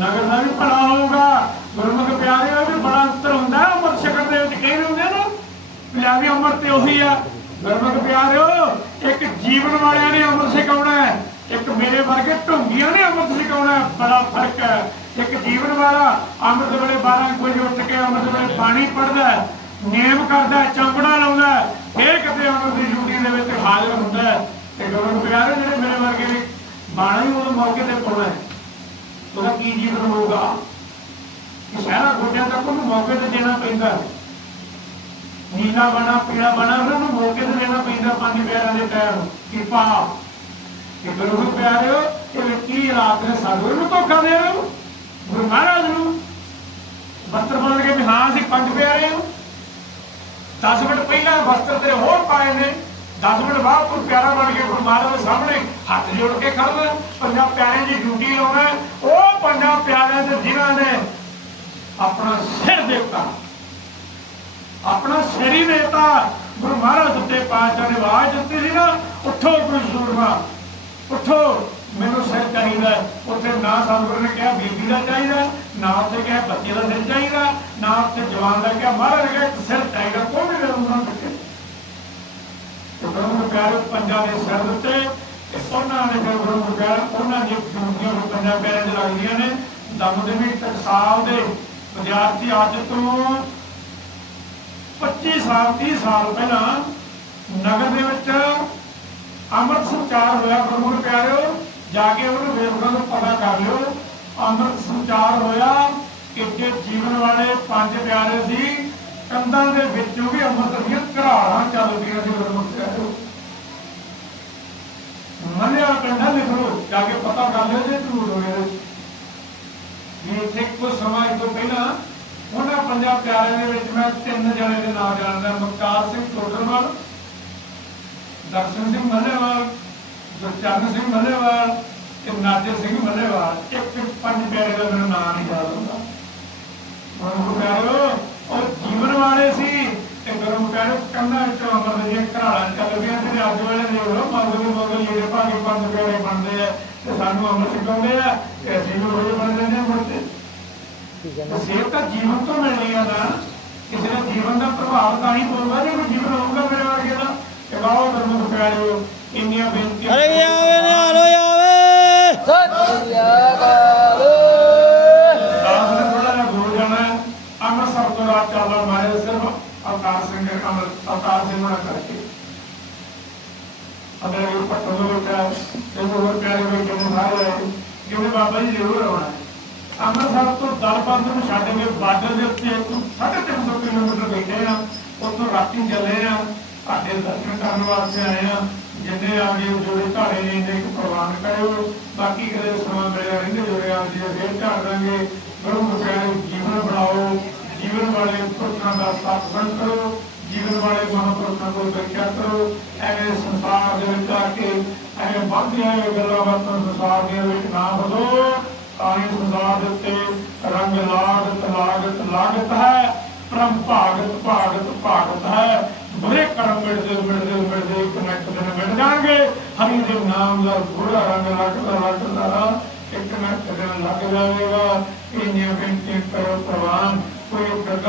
ਨਗਰ ਦਾ ਵੀ ਭਲਾ ਹੋਊਗਾ। ਗੁਰਮੁਖ ਪਿਆਰਿਓ ਵੀ ਬੜਾ ਅੰਤਰ ਹੁੰਦਾ ਹੈ। ਅੰਮ੍ਰਿਤ ਛਕਣ ਦੇ ਵਿੱਚ ਕਹਿੰਦੇ ਹੁੰਦੇ ਨਾ। ਪੰਜਾਬੀ ਅੰਮ੍ਰਿਤ ਤੇ ਉਹੀ ਆ। ਗੁਰਮੁਖ ਪਿਆਰਿਓ ਇੱਕ ਜੀਵਨ ਵਾਲਿਆਂ ਨੇ ਅੰਮ੍ਰਿਤ ਛਕਾਉਣਾ ਹੈ। ਇੱਕ ਮੇਰੇ ਵਰਗੇ ਢੋਂਗੀਆਂ ਨੇ ਅੰਮ੍ਰਿਤ ਛਕਾਉਣਾ ਬੜਾ ਫ਼ਰਕ ਹੈ। ਇੱਕ ਜੀਵਨ ਵਾਲਾ ਅੰਮ੍ਰਿਤ ਵੇਲੇ 12 ਵਜੇ ਉੱਠ ਕੇ ਅੰਮ੍ਰਿਤ ਵੇਲੇ ਪਾਣੀ ਪੜਦਾ ਨੇਮ ਕਰਦਾ ਹੈ, ਚੰਬੜਾ ਲਾਉਂਦਾ ਹੈ, ਫੇਰ ਕਿਤੇ ਅੰਮ੍ਰਿਤ ਦੀ ਡਿਊਟੀ ਦੇ ਵਿੱਚ ਹਾਜ਼ਰ ਹੁੰਦਾ ਤੇ ਗੁਰਮੁਖ ਪਿਆਰੇ ਜਿਹੜੇ ਮੇਰੇ ਵਰਗੇ ਨੇ ਉਹ ਮੌਕੇ ਤੇ ਪਾਉਣਾ ਹੈ ਕੀ ਜੀਵਨ ਹੋਊਗਾ ਕਿ ਸਾਰਾ ਗੋਡਿਆਂ ਤੱਕ ਉਹਨੂੰ ਮੌਕੇ ਤੇ ਦੇਣਾ ਪੈਂਦਾ ਨੀਲਾ ਬਣਾ, ਪੀਲਾ ਬਣਾ, ਉਹਨਾਂ ਮੌਕੇ ਤੇ ਦੇਣਾ ਪੈਂਦਾ ਪੰਜ ਪਿਆਰਿਆਂ ਦੇ ਪੈਰ ਕਿ ਕਿ ਗੁਰੂ ਪਿਆਰਿਓ, ਇਹ ਵਿਕੀ ਰਾਤ ਨੇ ਸਾਨੂੰ ਨੂੰ ਧੋਖਾ ਦੇ ਰਹੇ ਹੋ? ਗੁਰੂ ਮਹਾਰਾਜ ਨੂੰ। ਵਸਤਰ ਬਦਲ ਕੇ ਵੀ ਹਾਂ, ਅਸੀਂ ਪੰਜ ਪਿਆਰੇ ਹਾਂ। 10 ਮਿੰਟ ਪਹਿਲਾਂ ਵਸਤਰ ਤੇ ਹੋਰ ਪਾਏ ਨੇ। 10 ਮਿੰਟ ਬਾਅਦ ਕੋਈ ਪਿਆਰਾ ਬਣ ਕੇ ਗੁਰੂ ਮਹਾਰਾਜ ਦੇ ਸਾਹਮਣੇ ਹੱਥ ਜੋੜ ਕੇ ਖੜਨਾ ਪੰਜਾਂ ਪਿਆਰਿਆਂ ਦੀ ਡਿਊਟੀ ਲਾਉਣਾ ਉਹ ਪੰਜਾਂ ਪਿਆਰਿਆਂ ਦੇ ਜਿਨ੍ਹਾਂ ਨੇ ਆਪਣਾ ਸਿਰ ਦਿੱਤਾ ਆਪਣਾ ਸਿਰ ਹੀ ਦੇਤਾ ਗੁਰੂ ਮਹਾਰਾਜ ਸੱਚੇ ਪਾਤਸ਼ਾਹ ਨੇ ਆਵਾਜ਼ ਦਿੱਤੀ ਸੀ ਨਾ, ਉੱਠੋ ਗੁਰੂ ਸੂਰਮਾ, ਉੱਠੋ, ਮੈਨੂੰ ਸਿਰ ਚਾਹੀਦਾ ਉੱਥੇ ਨਾ ਸਤਿਗੁਰੂ ਨੇ ਕਿਹਾ ਬੀਬੀ ਦਾ ਚਾਹੀਦਾ, ਨਾ ਉੱਥੇ ਕਿਹਾ ਬੱਚੇ ਦਾ ਸਿਰ ਚਾਹੀਦਾ, ਨਾ ਉੱਥੇ ਜਵਾਨ ਦਾ ਕਿਹਾ, ਮਹਾਰਾਜ ਨੇ ਕਿਹਾ ਸਿਰ ਚਾਹੀਦਾ, ਕੋਈ ਵੀ ਮੇਰੇ ਉਹਨਾਂ ਦਿੱਤੇ ਗੁਰੂ ਨੂੰ ਪਿਆਰ ਪੰਜਾਂ ਦੇ ਸਿਰ ਦਿੱਤੇ, ਤੇ ਉਹਨਾਂ ਨੇ ਫਿਰ ਗੁਰੂ ਨੂੰ ਪਿਆਰ ਉਹਨਾਂ ਦੀ ਲੱਗਦੀਆਂ ਨੇ। ਦਮ ਟਕਸਾਲ ਦੇ ਵਿਦਿਆਰਥੀ ਅੱਜ ਤੋਂ 25 ਸਾਲ 30 ਸਾਲ ਪਹਿਲਾਂ ਨਗਰ ਦੇ ਵਿੱਚ ਅੰਮ੍ਰਿਤ ਸੰਚਾਰ ਹੋਇਆ ਗੁਰਮੁਖ ਪਿਆਰਿਓ, ਜਾ ਕੇ ਉਹਨੂੰ ਵੇਖਣ ਨੂੰ ਪਤਾ ਕਰ ਲਿਓ। ਅੰਮ੍ਰਿਤ ਸੰਚਾਰ ਹੋਇਆ ਕਿਤੇ ਜੀਵਨ ਵਾਲੇ ਪੰਜ ਪਿਆਰੇ ਸੀ, ਕੰਧਾਂ ਦੇ ਵਿੱਚੋਂ ਵੀ ਅੰਮ੍ਰਿਤ ਦੀਆਂ ਘਰਾੜਾਂ ਚੱਲ ਗਈਆਂ ਸੀ ਗੁਰਮੁਖ ਪਿਆਰਿਓ। ਮੰਨਿਆ ਕੰਡਾ ਲਿਖ। ਲਓ ਜਾ ਕੇ ਪਤਾ ਕਰ ਲਿਓ ਜੇ ਝੂਠ ਹੋਵੇ ਇਹਦੇ ਵੀ ਇੱਥੇ ਕੁਝ ਸਮਾਂ ਤੋਂ ਪਹਿਲਾਂ ਉਹਨਾਂ ਪੰਜਾਂ ਪਿਆਰਿਆਂ ਦੇ ਵਿੱਚ ਮੈਂ ਤਿੰਨ ਜਣੇ ਦੇ ਨਾਮ ਜਾਣਦਾ, ਮੁਖਤਾਰ ਸਿੰਘ ਟੋਡਰਵਾਲ, ਦਰਸ਼ਨ ਸਿੰਘ ਮੱਲੇਵਾਲ, ਗੁਰਚਰਨ ਸਿੰਘ ਮੱਲੇਵਾਲ ਤੇ ਨਾਜਰ ਸਿੰਘ ਮੱਲੇਵਾਲ। ਇੱਕ ਪੰਜ ਪਿਆਰੇ ਦਾ ਮੈਨੂੰ ਨਾਮ ਨਹੀਂ ਯਾਦ ਹੁੰਦਾ। ਗੁਰੂ ਪਿਆਰਿਓ ਉਹ ਜੀਵਨ ਵਾਲੇ ਸੀ ਤੇ ਗੁਰੂ ਪਿਆਰਿਓ ਕੰਨਾਂ ਵਿੱਚੋਂ ਅਮਰ ਦੀਆਂ ਘਰਾੜਾਂ ਚੱਲ ਗਈਆਂ ਤੇ ਅੱਜ ਵੇਲੇ ਦੇਖ ਲਓ ਮਗਰ ਮਗਰ ਜਿਹੜੇ ਭਾਗੇ ਪੰਜ ਪਿਆਰੇ ਬਣ ਤੇ ਸਾਨੂੰ ਅਮਰ ਸਿਖਾਉਂਦੇ ਆ ਤੇ ਅਸੀਂ ਵੀ ਉਹ ਬਣ ਜਾਂਦੇ ਆ ਮੁੜ ਕੇ। ਸੇਵ ਤਾਂ ਜੀਵਨ ਤੋਂ ਮਿਲਣੀ ਆ ਨਾ ਕਿਸੇ ਦਾ ਜੀਵਨ ਦਾ ਪ੍ਰਭਾਵ ਤਾਂ ਹੀ ਪਊਗਾ ਜੇ ਕੋਈ ਜੀਵਨ ਹੋਊਗਾ ਮੇਰੇ ਵਰਗੇ ਦਾ ਤੇ ਬਾਹਰ ਗੁਰਮੁਖ ਪਿਆਰਿਓ ਇੰਨੀਆਂ ਬੇਨਤੀਆਂ ਅਰੇ ਆਵੇ ਨਿਹਾਲ ਹੋਏ ਆਵੇ। ਦਾਸ ਨੇ ਥੋੜਾ ਜਿਹਾ ਬੋਲ ਜਾਣਾ। ਅੰਮ੍ਰਿਤਸਰ ਤੋਂ ਰਾਤ ਚਾਲਣ ਮਾਰੇ ਸਿਰਫ ਅਵਤਾਰ ਸਿੰਘ ਅਮਰ ਅਵਤਾਰ ਸਿੰਘ ਹੋਣਾ ਕਰਕੇ। ਅਗਰ ਇਹ ਪੱਟੋ ਦੇ ਵਿੱਚ ਤੇ ਹੋਰ ਪਿਆਰੇ ਵਿੱਚ ਕਿਉਂ ਸਾਰੇ ਆਏ ਬਾਬਾ ਜੀ ਜ਼ਰੂਰ ਆਉਣਾ ਅੰਮ੍ਰਿਤਸਰ ਤੋਂ ਦਲਪੰਦ ਨੂੰ ਛੱਡ ਕੇ ਬਾਰਡਰ ਦੇ ਉੱਤੇ 350 ਕਿਲੋਮੀਟਰ ਬੈਠੇ ਆ, ਉੱਥੋਂ ਰਾਤੀ ਚੱਲੇ ਆ। ਸਾਡੇ ਦਰਸ਼ਨ ਕਰਨ ਵਾਸਤੇ ਆਏ ਆ। ਜਿੰਨੇ ਆ ਗਏ ਜੋੜੇ ਧਾਰੇ ਨੇ ਇੰਨੇ ਪ੍ਰਵਾਨ ਕਰਿਓ। ਬਾਕੀ ਕਦੇ ਸਮਾਂ ਮਿਲਿਆ ਰਹਿੰਦੇ ਜੋੜੇ ਆ ਜੀ ਫੇਰ ਝਾੜ ਦਾਂਗੇ। ਗੁਰੂ ਮੁਖਿਆਰੇ ਜੀਵਨ ਬਣਾਓ। ਜੀਵਨ ਵਾਲੇ ਪੁਰਖਾਂ ਦਾ ਸਤਸੰਗ ਕਰੋ। ਜੀਵਨ ਵਾਲੇ ਮਹਾਂਪੁਰਖਾਂ ਕੋਲ ਵਿਖਿਆ ਕਰੋ, ਐਵੇਂ ਸੰਸਾਰ ਦੇ ਵਿੱਚ ਆ ਕੇ, ਐਵੇਂ ਵੱਧਦੀਆਂ ਗੱਲਾਂ ਬਾਤਾਂ ਸੰਸਾਰ ਦੇ ਵਿੱਚ ਨਾ ਵਧੋ, ਤਾਂ ਹੀ ਸੰਸਾਰ ਦੇ ਉੱਤੇ ਰੰਗ ਲਾਗਤ ਲਾਗਤ ਲਾਗਤ ਹੈ ਪਰਮ ਭਾਗਤ ਭਾਗਤ ਭਾਗਤ ਹੈ। ਬੁਰੇ ਕਰਮ ਮਿਟਦੇ ਮਿਟਦੇ ਮਿਟਦੇ, ਇੱਕ ਨਾ ਇੱਕ ਦਿਨ ਮਿਟ ਜਾਣਗੇ। ਹਰੀ ਦੇ ਨਾਮ ਦਾ ਬੁਰਾ ਰੰਗ ਲੱਗਦਾ ਲੱਗਦਾ, ਇੱਕ ਨਾ ਇੱਕ ਦਿਨ ਲੱਗ ਜਾਵੇਗਾ। ਇੰਨੀਆਂ ਬੇਨਤੀਆਂ ਕਰੋ ਪ੍ਰਵਾਨ ਕੋਈ ਇੱਕ ਗੱਲ